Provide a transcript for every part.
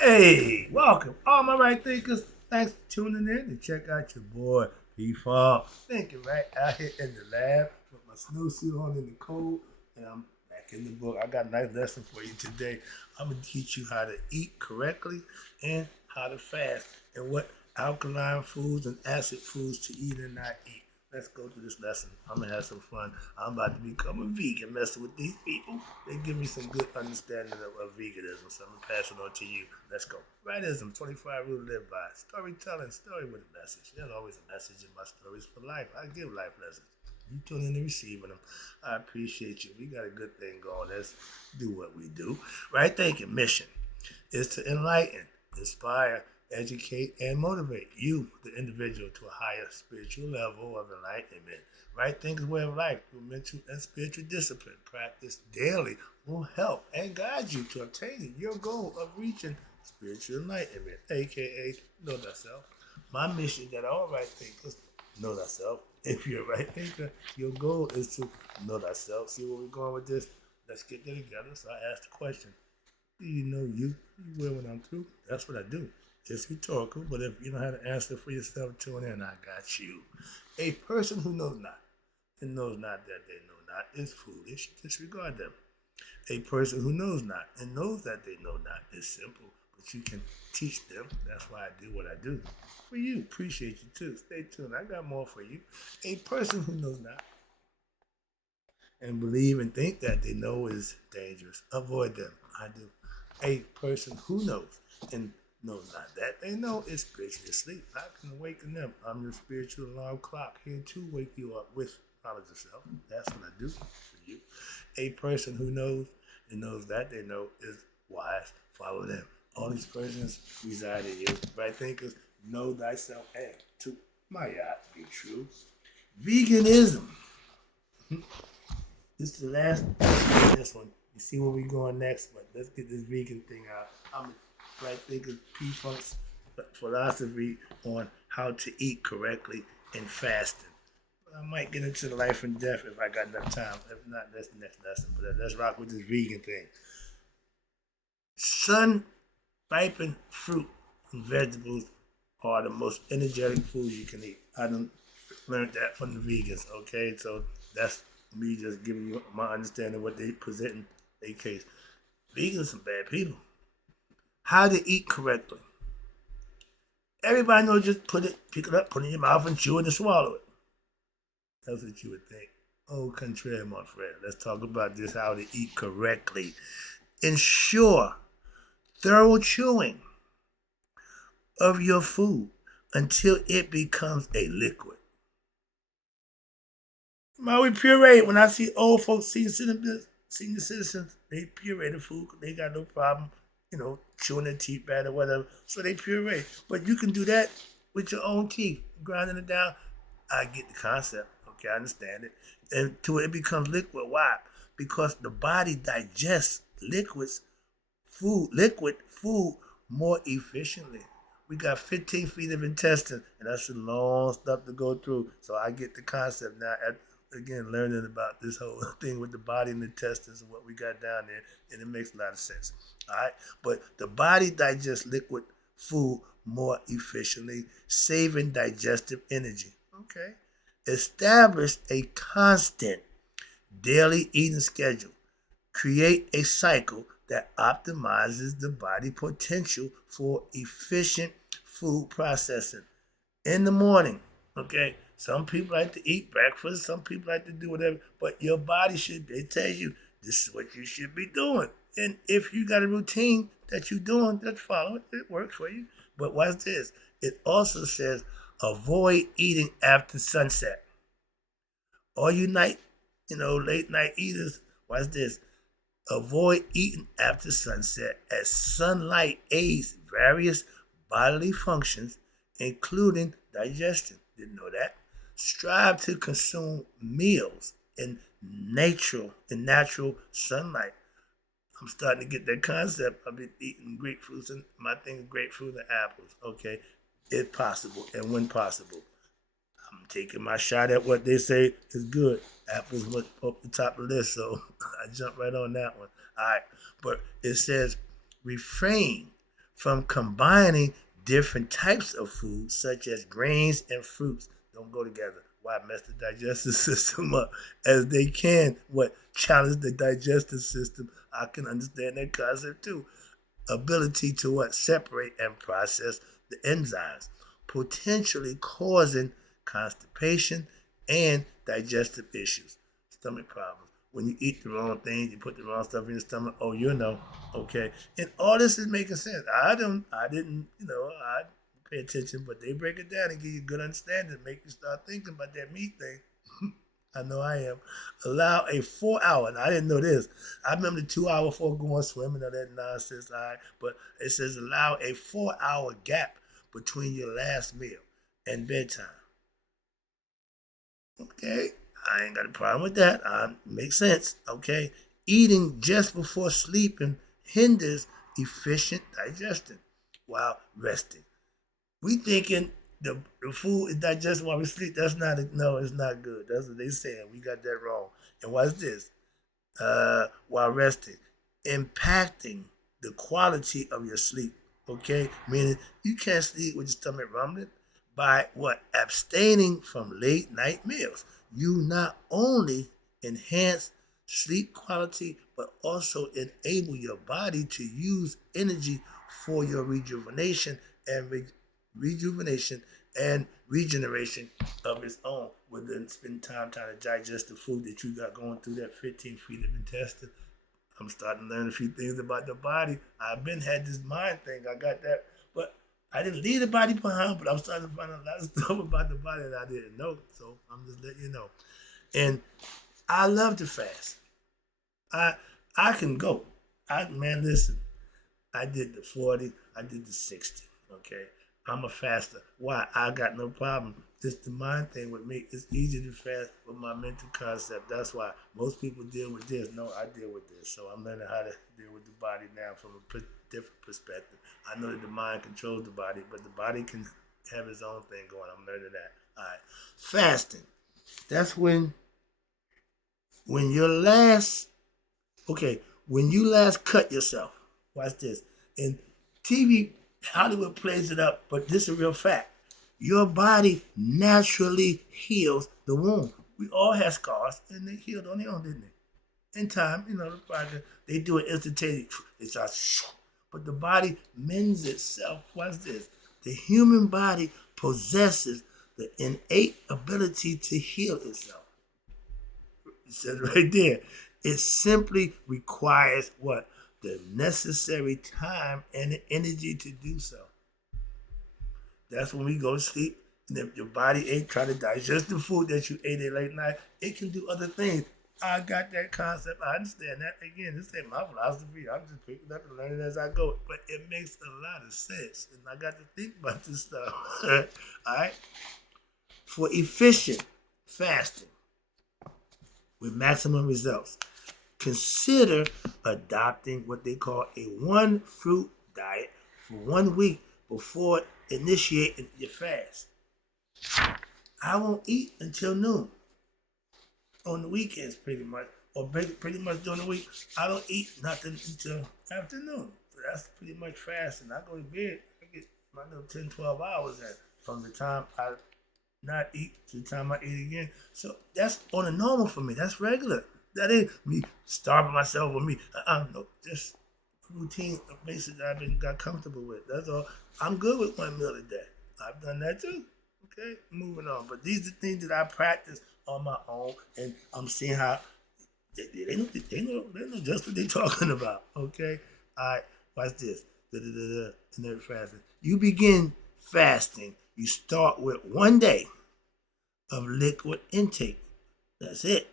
Hey, welcome, all my right thinkers. Thanks for tuning in to check out your boy P-Funk. Thinking right out here in the lab with my snowsuit on in the cold, and I'm back in the book. I got a nice lesson for you today. I'm gonna teach you how to eat correctly and how to fast, and what alkaline foods and acid foods to eat and not eat. Let's go through this lesson. I'm gonna have some fun. I'm about to become a vegan messing with these people. They give me some good understanding of veganism, so I'm gonna pass it on to you. Let's go. Rightism, 25 rules to live by. Storytelling, story with a message. There's always a message in my stories for life. I give life lessons. You tune in to receiving them. I appreciate you. We got a good thing going. Let's do what we do. Right thinking mission is to enlighten, inspire, educate, and motivate you, the individual, to a higher spiritual level of enlightenment. Right thinking way of life through mental and spiritual discipline practice daily will help and guide you to obtaining your goal of reaching spiritual enlightenment, aka know thyself. My mission is that all right thinkers know thyself. If you're a right thinker, your goal is to know thyself. See where we're going with this? Let's get there together. So I asked the question, do you know you? You will when I'm through. That's what I do. It's rhetorical, but if you don't have to answer for yourself, tune in. I got you. A person who knows not and knows not that they know not is foolish. Disregard them. A person who knows not and knows that they know not is simple, but you can teach them. That's why I do what I do. For you, appreciate you too. Stay tuned. I got more for you. A person who knows not and believe and think that they know is dangerous. Avoid them. I do. A person who knows and knows not that they know is spiritually asleep. I can awaken them. I'm your spiritual alarm clock here to wake you up with knowledge of self. That's what I do for you. A person who knows and knows that they know is wise. Follow them. All these persons reside in you. Right thinkers, know thyself and to my yacht be true. Veganism. This is the last this one. You see where we going next, but let's get this vegan thing out. I'm right thinking P-Funk's philosophy on how to eat correctly and fasting. I might get into the life and death if I got enough time. If not, that's the next lesson. But let's rock with this vegan thing. Sun ripened fruit and vegetables are the most energetic food you can eat. I done learned that from the vegans, okay? So that's me just giving you my understanding of what they present in their case. Vegans are some bad people. How to eat correctly. Everybody knows just pick it up, put it in your mouth and chew it and swallow it. That's what you would think. Au contraire, my friend. Let's talk about this, how to eat correctly. Ensure thorough chewing of your food until it becomes a liquid. We puree. When I see old folks, senior citizens, they puree the food. They got no problem, chewing their teeth bad or whatever. So they puree. But you can do that with your own teeth, grinding it down. I get the concept. Okay, I understand it. Until it becomes liquid. Why? Because the body digests liquid food more efficiently. We got 15 feet of intestine, and that's a long stuff to go through. So I get the concept now. Again, learning about this whole thing with the body and the intestines and what we got down there, and it makes a lot of sense. All right, but the body digests liquid food more efficiently, saving digestive energy. Okay, establish a constant daily eating schedule. Create a cycle that optimizes the body potential for efficient food processing. In the morning, okay? Some people like to eat breakfast, some people like to do whatever, but your body it tells you this is what you should be doing. And if you got a routine that you're doing, just follow it. It works for you. But watch this. It also says avoid eating after sunset. All you late night eaters, watch this. Avoid eating after sunset as sunlight aids various bodily functions, including digestion. Didn't know that. Strive to consume meals in natural sunlight. I'm starting to get that concept. I've been eating grapefruits, and my thing is grapefruit and apples. Okay, if possible and when possible. I'm taking my shot at what they say is good. Apples was up the top of the list, so I jumped right on that one. All right, but it says refrain from combining different types of food, such as grains and fruits. Don't go together. Why mess the digestive system up as they can? What challenge the digestive system? I can understand that concept too. Ability to what separate and process the enzymes, potentially causing constipation and digestive issues, stomach problems. When you eat the wrong things, you put the wrong stuff in your stomach. Oh, you know, okay. And all this is making sense. I didn't, I pay attention, but they break it down and give you good understanding, make you start thinking about that meat thing. I know I am. Allow a 4 hour. Now, I didn't know this. I remember the 2 hour before going swimming or that nonsense. All right, but it says allow a 4 hour gap between your last meal and bedtime. Okay, I ain't got a problem with that. Makes sense. Okay, eating just before sleeping hinders efficient digestion while resting. We thinking the food is digested while we sleep. That's not no, it's not good. That's what they saying. We got that wrong. And what's this? While resting, impacting the quality of your sleep. Okay, meaning you can't sleep with your stomach rumbling by what abstaining from late night meals. You not only enhance sleep quality, but also enable your body to use energy for your rejuvenation and regeneration of its own. Within spend time trying to digest the food that you got going through that 15 feet of intestine. I'm starting to learn a few things about the body. I've been had this mind thing. I got that, but I didn't leave the body behind. But I'm starting to find a lot of stuff about the body that I didn't know. So I'm just letting you know. And I love to fast. I can go. Man, listen. I did the 40. I did the 60. Okay. I'm a faster. Why? I got no problem. Just the mind thing with me. It's easy to fast with my mental concept. That's why most people deal with this. No, I deal with this. So I'm learning how to deal with the body now from a different perspective. I know that the mind controls the body, but the body can have its own thing going. I'm learning that. All right. Fasting. That's when when you last cut yourself. Watch this. And TV, Hollywood plays it up, but this is a real fact. Your body naturally heals the wound. We all have scars, and they healed on their own, didn't they? In time, they do it instantaneously. It's just, but the body mends itself. Watch this. The human body possesses the innate ability to heal itself. It says right there. It simply requires what? The necessary time and the energy to do so. That's when we go to sleep. And if your body ain't trying to digest the food that you ate at late night, it can do other things. I got that concept. I understand that. Again, this ain't my philosophy. I'm just picking up and learning as I go. But it makes a lot of sense. And I got to think about this stuff. All right? For efficient fasting with maximum results, consider adopting what they call a one fruit diet for 1 week before initiating your fast. I won't eat until noon on the weekends, pretty much, or pretty much during the week. I don't eat nothing until afternoon. So that's pretty much fasting. I go to bed, I get my little 10, 12 hours in from the time I not eat to the time I eat again. So that's on a normal for me. That's regular. That ain't me starving myself or me. No, just routine basis I've got comfortable with. That's all. I'm good with 1 meal a day. I've done that too. Okay, moving on. But these are things that I practice on my own, and I'm seeing how they know just what they're talking about. Okay, all right. Watch this. And fasting. You begin fasting. You start with 1 day of liquid intake. That's it.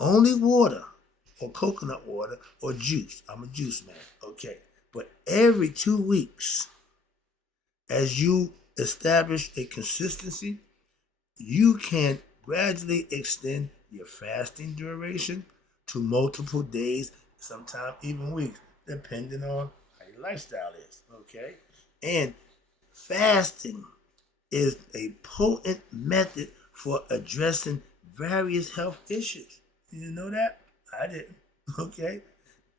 Only water or coconut water or juice. I'm a juice man. Okay. But every 2 weeks, as you establish a consistency, you can gradually extend your fasting duration to multiple days, sometimes even weeks, depending on how your lifestyle is. Okay. And fasting is a potent method for addressing various health issues. You know that? I didn't. Okay?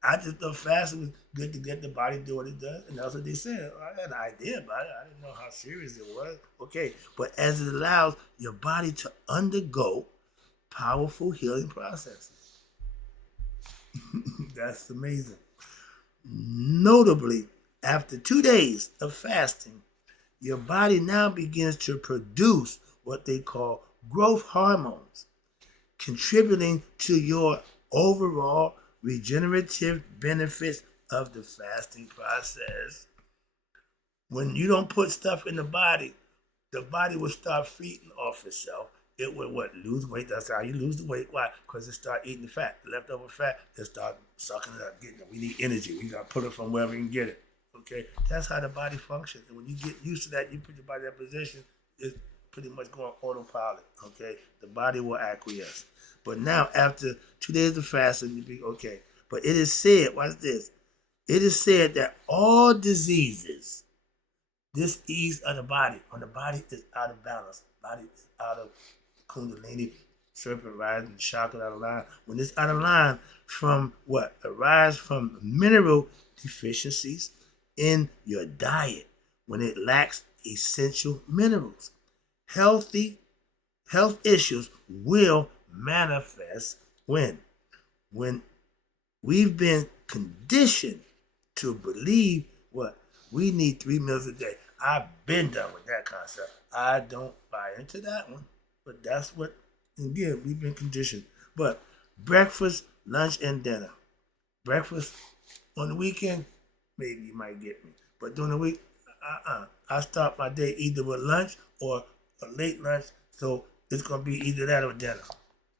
I just thought fasting was good to get the body to do what it does, and that's what they said. I had an idea about it. I didn't know how serious it was. Okay, but as it allows your body to undergo powerful healing processes. That's amazing. Notably, after 2 days of fasting, your body now begins to produce what they call growth hormones, contributing to your overall regenerative benefits of the fasting process. When you don't put stuff in the body will start feeding off itself. It will lose weight. That's how you lose the weight. Why? Because it start eating the fat, the leftover fat. It start sucking it up, getting it. We need energy. We got to put it from wherever we can get it. Okay, that's how the body functions. And when you get used to that, you put your body in that position. It's pretty much going autopilot. Okay, the body will acquiesce. But now, after 2 days of fasting, you be okay. But it is said, watch this. It is said that all diseases, dis-ease of the body, when the body is out of balance, body is out of Kundalini, serpent rising, chakra out of line. When it's out of line from what? Arise from mineral deficiencies in your diet, when it lacks essential minerals. Health issues will manifest when we've been conditioned to believe what? We need 3 meals a day. I've been done with that concept. I don't buy into that one. But that's what, again, we've been conditioned. But breakfast, lunch, and dinner. Breakfast on the weekend, maybe you might get me. But during the week, I start my day either with lunch or a late lunch. So it's going to be either that or dinner.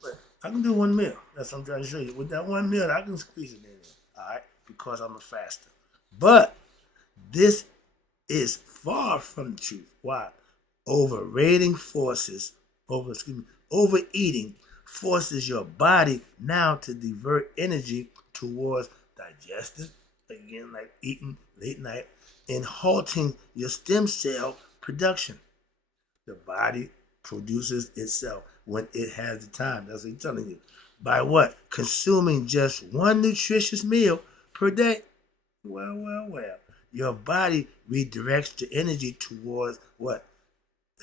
But I can do 1 meal. That's what I'm trying to show you. With that 1 meal, I can squeeze it in there. All right? Because I'm a faster. But this is far from the truth. Why? Overeating forces your body now to divert energy towards digestive, again, like eating late night, and halting your stem cell production. The body produces itself when it has the time. That's what I'm telling you. By what? Consuming just 1 nutritious meal per day. Well. Your body redirects the energy towards what?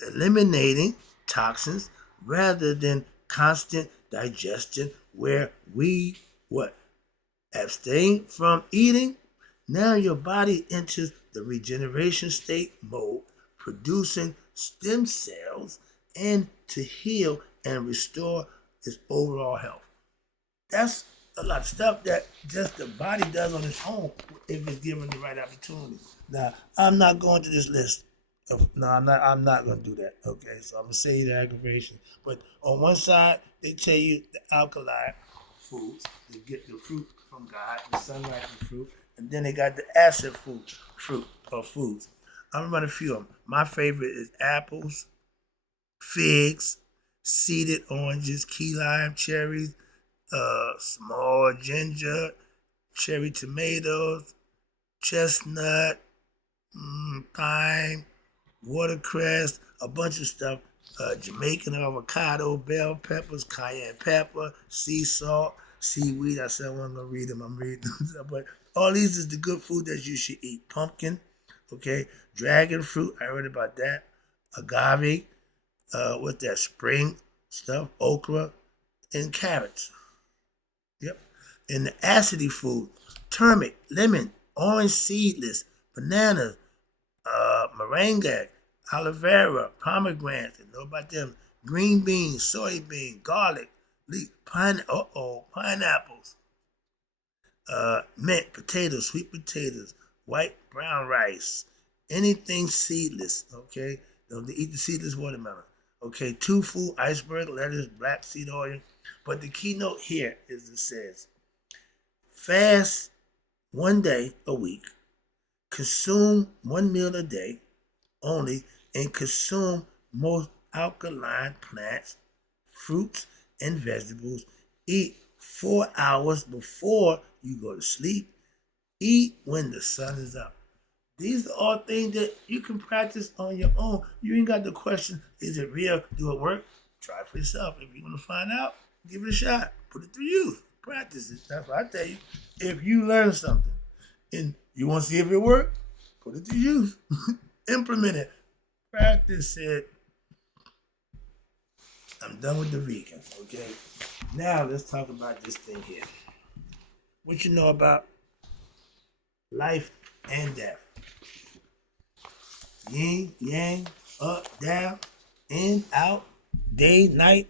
Eliminating toxins rather than constant digestion, where we what? Abstain from eating. Now your body enters the regeneration state mode, producing stem cells and to heal and restore its overall health. That's a lot of stuff that just the body does on its own if it's given the right opportunity. Now, I'm not going to this list. I'm not going to do that. Okay, so I'm going to say the aggravation. But on one side, they tell you the alkaline foods. They get the fruit from God, the sunlight and fruit. And then they got the acid fruit or foods. I'm going to run a few of them. My favorite is apples, figs, seeded oranges, key lime, cherries, small ginger, cherry tomatoes, chestnut, thyme, watercress, a bunch of stuff. Jamaican avocado, bell peppers, cayenne pepper, sea salt, seaweed. I said I wasn't gonna read them. I'm reading them, but all these is the good food that you should eat. Pumpkin, okay, dragon fruit. I heard about that. Agave, what's that? Spring stuff, okra, and carrots. Yep. And the acidy food, turmeric, lemon, orange seedless, bananas, moringa, aloe vera, pomegranates, know about them, green beans, soybean, garlic, pineapples, mint, potatoes, sweet potatoes, white, brown rice, anything seedless, okay? Don't eat the seedless watermelon. Okay, tofu, iceberg, lettuce, black seed oil. But the keynote here is it says, fast 1 day a week, consume 1 meal a day only, and consume most alkaline plants, fruits, and vegetables. Eat 4 hours before you go to sleep. Eat when the sun is up. These are all things that you can practice on your own. You ain't got the question, is it real? Do it work? Try it for yourself. If you want to find out, give it a shot. Put it through use. Practice it. That's what I tell you. If you learn something and you want to see if it works, put it to use. Implement it. Practice it. I'm done with the vegans, okay? Now let's talk about this thing here. What you know about life and death? Yin, yang, up, down, in, out, day, night.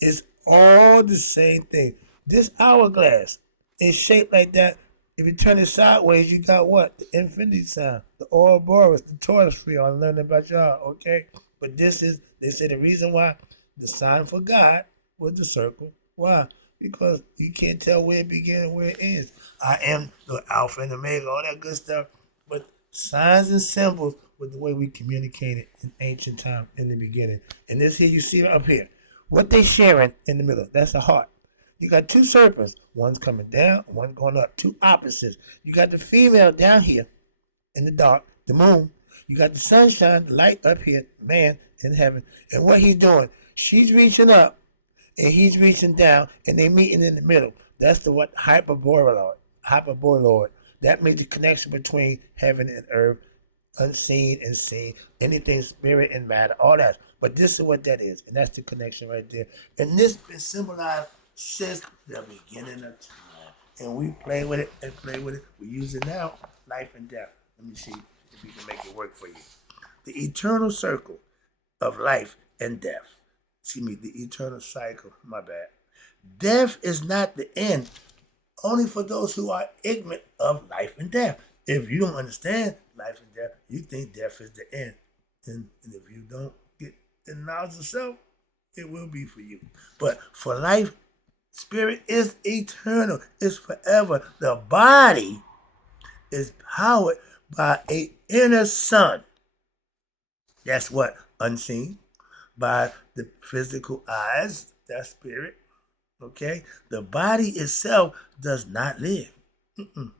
It's all the same thing. This hourglass is shaped like that. If you turn it sideways, you got what? The infinity sign, the Ouroboros, the tortoise tree. I learned about y'all, okay? But this is, they say the reason why the sign for God was the circle. Why? Because you can't tell where it begins and where it ends. I am the Alpha and Omega, all that good stuff. But signs and symbols was the way we communicated in ancient time in the beginning. And this here you see up here. What they sharing in the middle, that's the heart. You got two serpents. One's coming down, one going up. Two opposites. You got the female down here in the dark, the moon. You got the sunshine, the light up here, man in heaven. And what he's doing, she's reaching up and he's reaching down and they meeting in the middle. That's the what hyperboloid. Hyperboloid. That means the connection between heaven and earth, unseen and seen, anything spirit and matter, all that. But this is what that is, and that's the connection right there. And this been symbolized since the beginning of time. And we play with it and play with it. We use it now, life and death. Let me see if we can make it work for you. The eternal circle of life and death. Excuse me, the eternal cycle, my bad. Death is not the end, only for those who are ignorant of life and death. If you don't understand life and death, you think death is the end. And if you don't get the knowledge of self, it will be for you. But for life, spirit is eternal. It's forever. The body is powered by an inner sun. That's what? Unseen. By the physical eyes, that's spirit. Okay? The body itself does not live.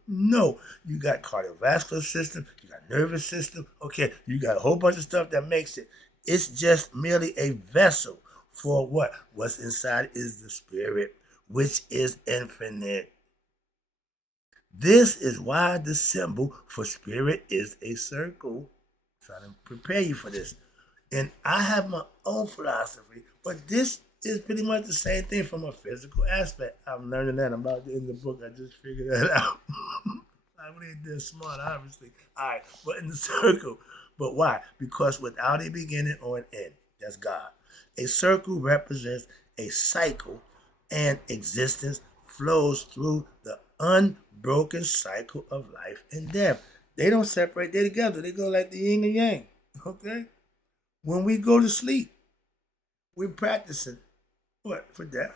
No, you got cardiovascular system, you got nervous system, okay, you got a whole bunch of stuff that makes it. It's just merely a vessel for what? What's inside is the spirit, which is infinite. This is why the symbol for spirit is a circle. I'm trying to prepare you for this. And I have my own philosophy, but this is pretty much the same thing from a physical aspect. I'm learning that. I'm about to end the book. I just figured that out. I really did smart, obviously. All right, but in the circle. But why? Because without a beginning or an end, that's God. A circle represents a cycle, and existence flows through the unbroken cycle of life and death. They don't separate. They're together. They go like the yin and yang. Okay? When we go to sleep, we're practicing what? For death.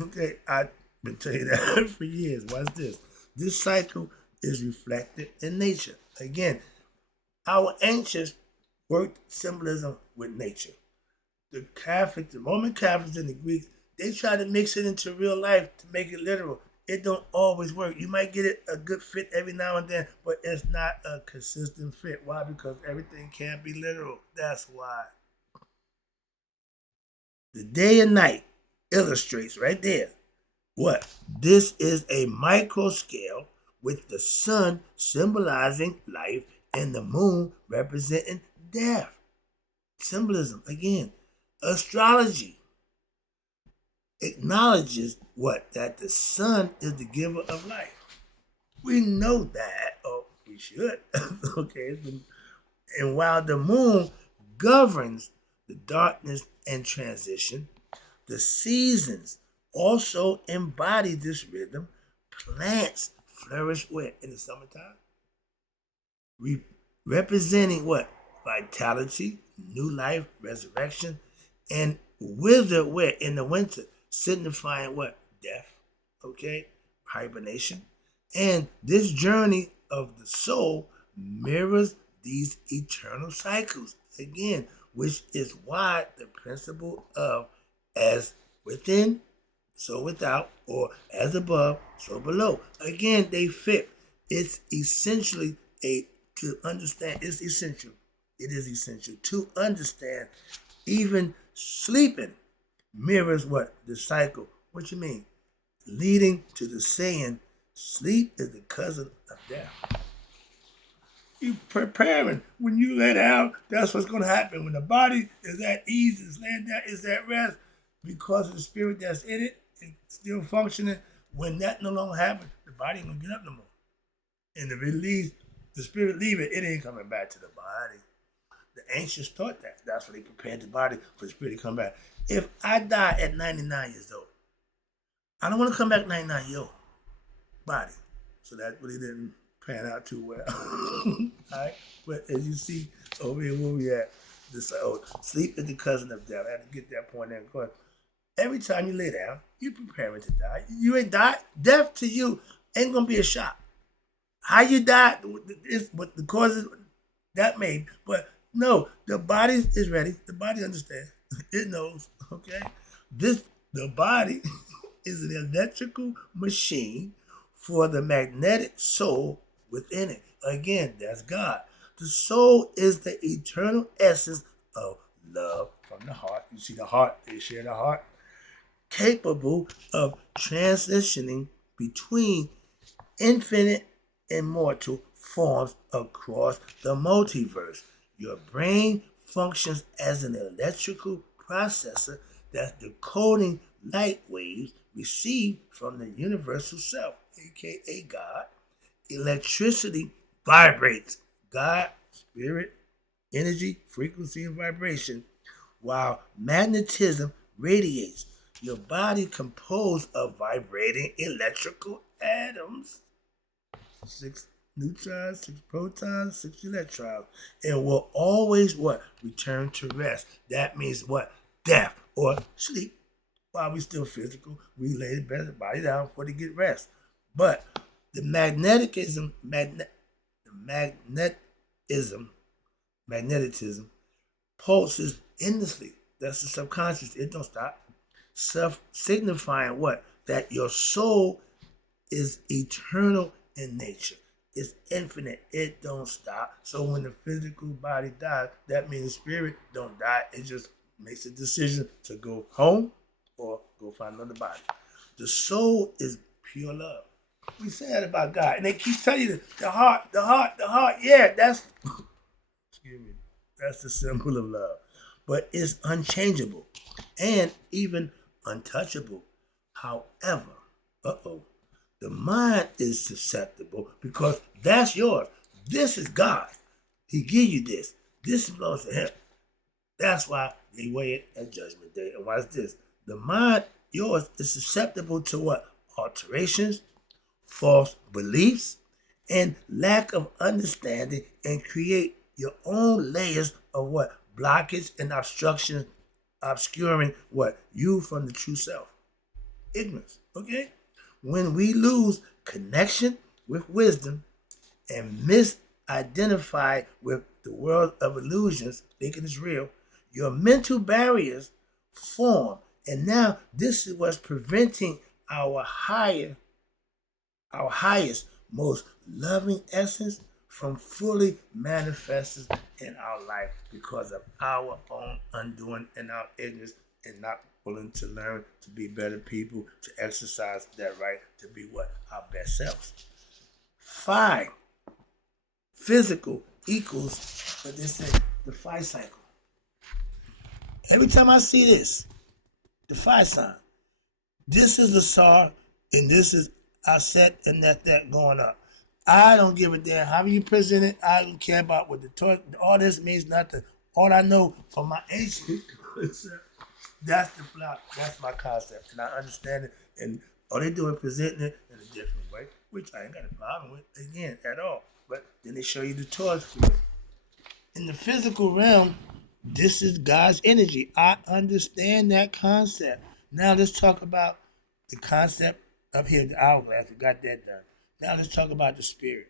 Okay, I've been telling you that for years. Watch this. This cycle is reflected in nature. Again, our ancients worked symbolism with nature. The Catholics, the Roman Catholics and the Greeks, they try to mix it into real life to make it literal. It don't always work. You might get it a good fit every now and then, but it's not a consistent fit. Why? Because everything can't be literal. That's why. The day and night illustrates right there what? This is a micro scale with the sun symbolizing life and the moon representing death. Symbolism, again. Astrology acknowledges what? That the sun is the giver of life. We know that, or we should. Okay. And while the moon governs the darkness and transition, the seasons also embody this rhythm. Plants flourish where? In the summertime. Representing what? Vitality, new life, resurrection, and wither where? In the winter, signifying what? Death, okay? Hibernation. And this journey of the soul mirrors these eternal cycles. Again, which is why the principle of as within, so without, or as above, so below. Again, they fit. It's essentially to understand, it's essential. It is essential to understand. Even sleeping mirrors what? The cycle. What you mean? leading to the saying, sleep is the cousin of death. You preparing. When you lay down, that's what's going to happen. When the body is at ease, is laying down, is at rest, because of the spirit that's in it, and still functioning. When that no longer happens, the body ain't going to get up no more. And if it leaves, the spirit leave it, it ain't coming back to the body. The ancients taught that. That's why they prepared the body for the spirit to come back. If I die at 99 years old, I don't want to come back 99-year-old body. So that really didn't pan out too well. All right? But as you see over here where we at, sleep is the cousin of death. I had to get that point in. Because every time you lay down, you're preparing to die. You ain't died. Death to you ain't going to be a shock. How you died is what the causes that made. But no, the body is ready. The body understands. It knows. Okay? The body is an electrical machine for the magnetic soul within it. Again, that's God. The soul is the eternal essence of love from the heart. You see the heart, they share the heart. Capable of transitioning between infinite and mortal forms across the multiverse. Your brain functions as an electrical processor that's decoding light waves received from the universal self, aka God. Electricity vibrates. God, spirit, energy, frequency, and vibration, while magnetism radiates. Your body composed of vibrating electrical atoms. 6 neutrons, 6 protons, 6 electrons. And will always what? Return to rest. That means what? Death or sleep. While we still physical, we lay the body down for to get rest. But the magnetism pulses endlessly. That's the subconscious. It don't stop. Signifying what? That your soul is eternal in nature. It's infinite. It don't stop. So when the physical body dies, that means the spirit don't die. It just makes a decision to go home or go find another body. The soul is pure love. We say that about God, and they keep telling you the heart. Yeah, that's excuse me. That's the symbol of love, but it's unchangeable and even untouchable. However, the mind is susceptible because that's yours. This is God. He give you this. This belongs to Him. That's why they weigh it at Judgment Day. And watch this. The mind, yours, is susceptible to what? Alterations, false beliefs, and lack of understanding, and create your own layers of what? Blockage and obstruction, obscuring what? You from the true self. Ignorance, okay? When we lose connection with wisdom and misidentify with the world of illusions, thinking it's real, your mental barriers form. And now this is what's preventing our highest, most loving essence from fully manifesting in our life because of our own undoing and our ignorance and not willing to learn to be better people, to exercise that right to be what? Our best selves. 5. Physical equals what they say, the phi cycle. Every time I see this, the phi sign, this is the SAR and this is our set and that going up. I don't give a damn how you present it. I don't care about what all this means nothing. All I know from my ancient that's the flout. That's my concept. And I understand it. And all they do is presenting it in a different way, which I ain't got a problem with, again, at all. But then they show you the torch for it. In the physical realm, this is God's energy. I understand that concept. Now let's talk about the concept up here, the hourglass. We got that done. Now let's talk about the spirit.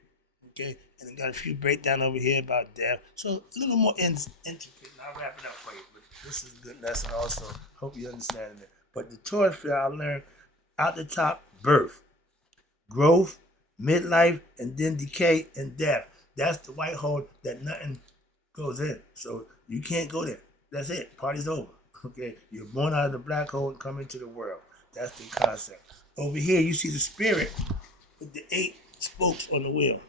Okay? And I got a few breakdown over here about death. So a little more intricate. And I'll wrap it up for you. But this is a good lesson also. Hope you understand it. But the torch field I learned out the top, birth, growth, midlife, and then decay and death. That's the white hole that nothing goes in. So you can't go there. That's it. Party's over. Okay? You're born out of the black hole and come into the world. That's the concept. Over here, you see the spirit with the 8 spokes on the wheel.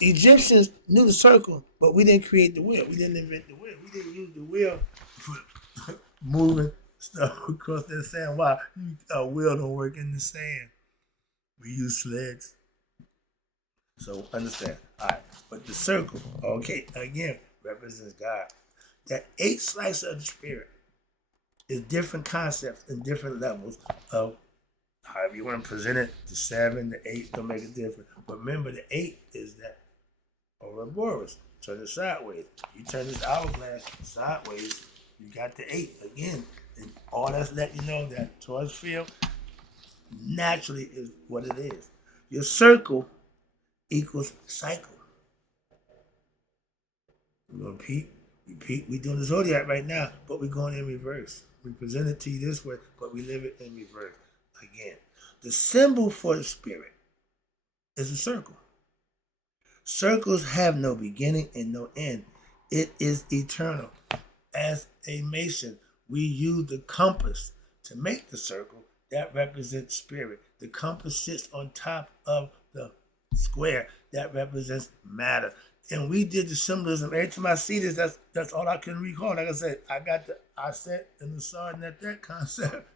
Egyptians knew the circle, but we didn't create the wheel. We didn't invent the wheel. We didn't use the wheel for moving stuff across that sand. Why? A wheel don't work in the sand. We use sleds. So understand. All right. But the circle, okay, again, represents God. That 8 slices of the spirit is different concepts and different levels of however you want to present it. The 7, the 8 don't make a difference. But remember, the 8 is that Ouroboros. Turn it sideways. You turn this hourglass sideways, you got the 8 again. And all that's letting you know that Taurus field naturally is what it is. Your circle equals cycle. We're going to repeat. We're doing the zodiac right now, but we're going in reverse. We present it to you this way, but we live it in reverse. Again, the symbol for the spirit is a circle. Circles have no beginning and no end. It is eternal. As a Mason, we use the compass to make the circle that represents spirit. The compass sits on top of the square that represents matter. And we did the symbolism. Every time I see this, that's all I can recall. Like I said, I sat in the sun at that concept.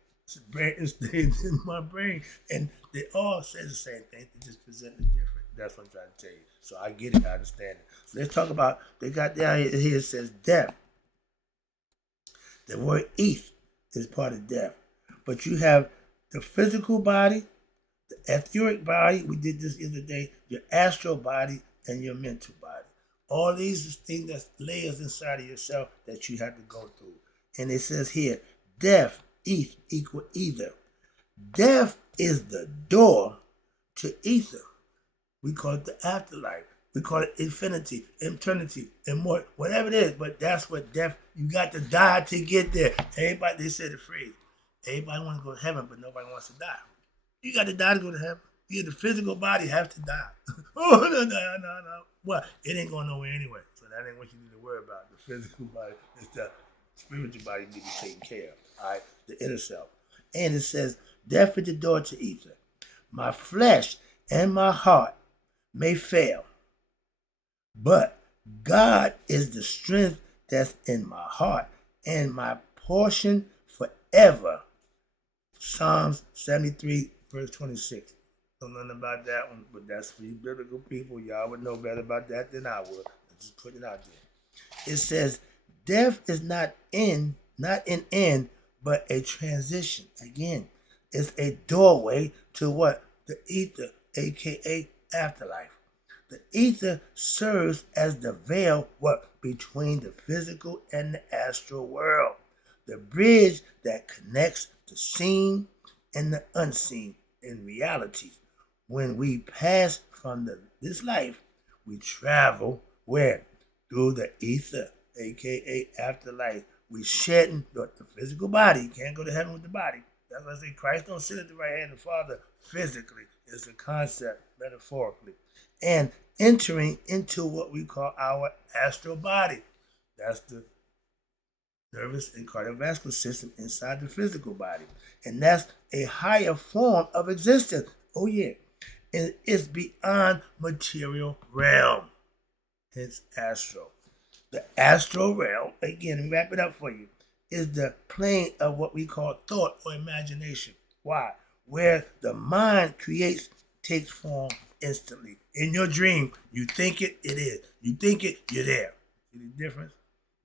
It stayed in my brain. And they all say the same thing. They just present it different. That's what I'm trying to tell you. So I get it. I understand it. So let's talk about, they got down here, it says death. The word eth is part of death. But you have the physical body, the etheric body, we did this the other day, your astral body, and your mental body. All these is things that's layers inside of yourself that you have to go through. And it says here, death, eth, equal ether. Death is the door to ether. We call it the afterlife. We call it infinity, eternity, and more, whatever it is. But that's what death, you got to die to get there. Everybody, they said the phrase, everybody wants to go to heaven, but nobody wants to die. You got to die to go to heaven. The physical body has to die. Oh, no. Well, it ain't going nowhere anyway. So that ain't what you need to worry about. The physical body is the spiritual body need to be taken care of. All right, the inner self. And it says, death is the door to ether. My flesh and my heart may fail, but God is the strength that's in my heart and my portion forever. Psalms 73, verse 26. Don't know nothing about that one, but that's for you biblical people. Y'all would know better about that than I would. I'm just putting it out there. It says, death is not an end, but a transition. Again, it's a doorway to what? The ether, aka afterlife. The ether serves as the veil, between the physical and the astral world. The bridge that connects the seen and the unseen in reality. When we pass from this life, we travel where? Through the ether, aka afterlife. We shedding the physical body. You can't go to heaven with the body. That's why I say Christ don't sit at the right hand of the Father physically. It's a concept, metaphorically. And entering into what we call our astral body. That's the nervous and cardiovascular system inside the physical body. And that's a higher form of existence. Oh, yeah. And it's beyond material realm. Hence astral. The astral realm, again, wrap it up for you, is the plane of what we call thought or imagination. Why? Where the mind takes form instantly. In your dream, you think it is. You think it, you're there. See the difference?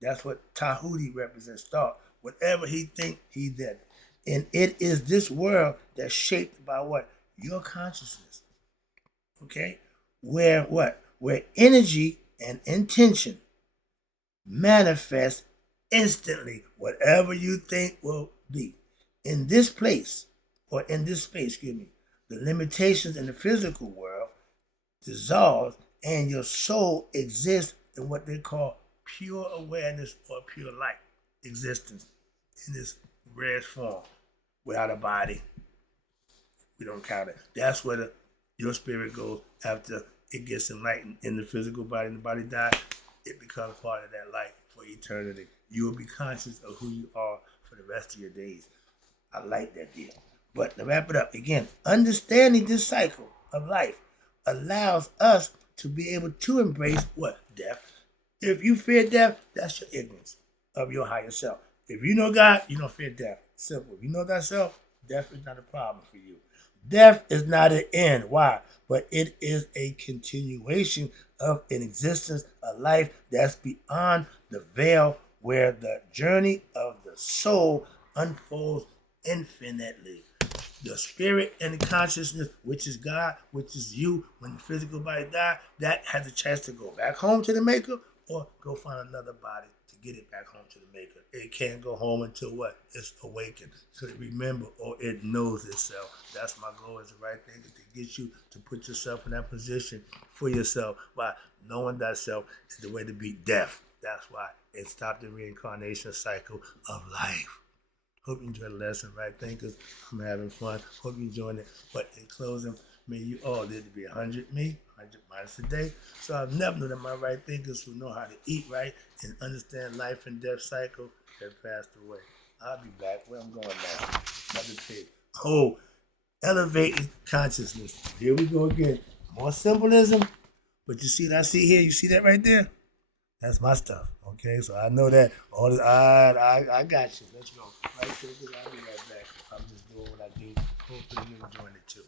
That's what Tahuti represents, thought. Whatever he thinks, he's there. And it is this world that's shaped by what? Your consciousness. Okay? Where what? Where energy and intention manifest instantly whatever you think will be. In this place, or in this space, the limitations in the physical world dissolve and your soul exists in what they call pure awareness or pure light existence in this rarest form without a body. We don't count it. That's where your spirit goes after it gets enlightened in the physical body and the body dies. It becomes part of that light for eternity. You will be conscious of who you are for the rest of your days. I like that deal. But to wrap it up, again, understanding this cycle of life allows us to be able to embrace what? Death. If you fear death, that's your ignorance of your higher self. If you know God, you don't fear death. Simple. If you know thyself, death is not a problem for you. Death is not an end. Why? But it is a continuation of an existence, a life that's beyond the veil where the journey of the soul unfolds infinitely. The spirit and the consciousness, which is God, which is you, when the physical body dies, that has a chance to go back home to the maker or go find another body to get it back home to the maker. It can't go home until what? It's awakened. So remember, or it knows itself. That's my goal as a right thing, is to get you to put yourself in that position for yourself. By knowing thyself is the way to beat death. That's why it stopped the reincarnation cycle of life. Hope you enjoyed the lesson, right thinkers. I'm having fun. Hope you enjoyed it. But in closing, may you all live to be 100 me, 100 miles a day. So I've never known that my right thinkers who know how to eat right and understand life and death cycle have passed away. I'll be back. Where I'm going now. Another page. Oh, elevating consciousness. Here we go again. More symbolism. But you see what I see here? You see that right there? That's my stuff. Okay, so I know that all this. I got you. Let's go. Right, I'll be right back. I'm just doing what I do. Hopefully you're enjoying it too.